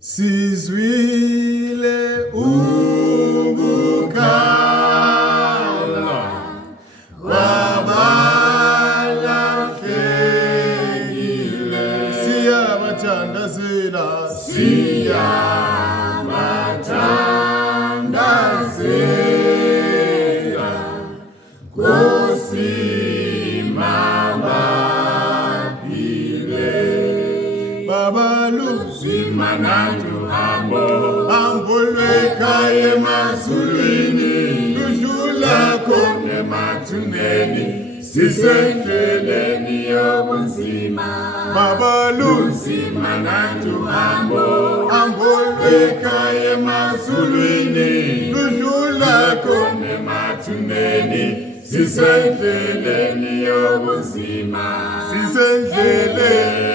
Sizwile ukukhala wabalahlekile, siyabathandazela Nkosi mabaphile. Baba lunzima nant'uhambo, hambo lwekhaya emazulwini, ludlula khona emathuneni, sisendleleni yobunzima. Baba lunzima nant'uhambo, hambo lwekhaya emazulwini, ludlula khona emathuneni, sisendleleni yobunzima. Sisendleleni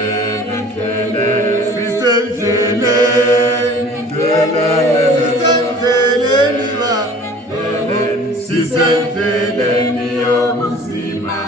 yobunzima.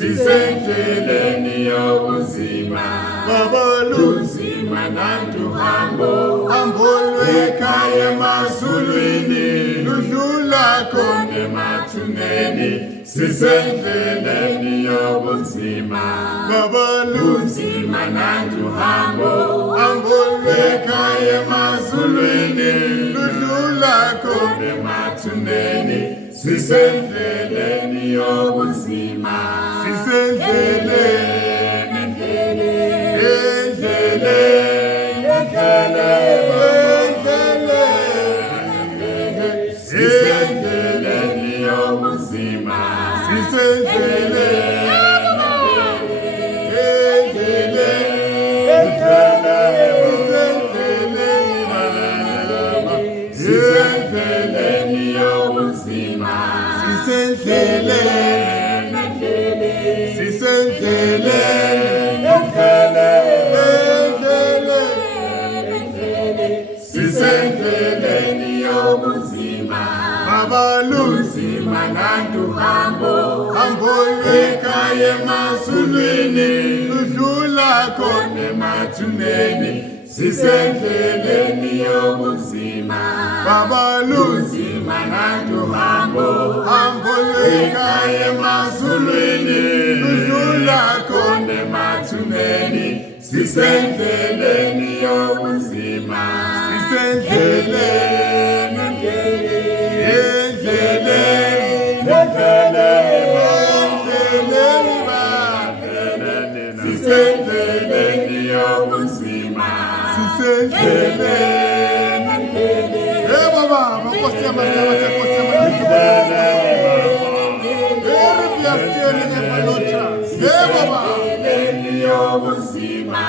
Sisendleleni yobunzima. Baba lunzima nant'uhambo, hambo lwekhaya emazulwini, ludlula khona emathuneni, sisendleleni yobunzima. Baba lunzima nant'uhambo, hambo lwekhaya emazulwini, ludlula khona emathuneni, sisendleleni yobunzima. Sisendleleni yobunzima. Sisendleleni yobunzima. Baba lunzima nant'uhambo, hambo lwekhaya emazulwini, ludlula khona emathuneni, sisendleleni yobunzima. Baba lunzima nant'uhambo, hambo lwekhaya emazulwini, ludlula khona emathuneni, sisendleleni yobunzima. Sisendleleni yobunzima. Baba, makosi amazima, makosi amazima. Baba, sisendleleni yobunzima.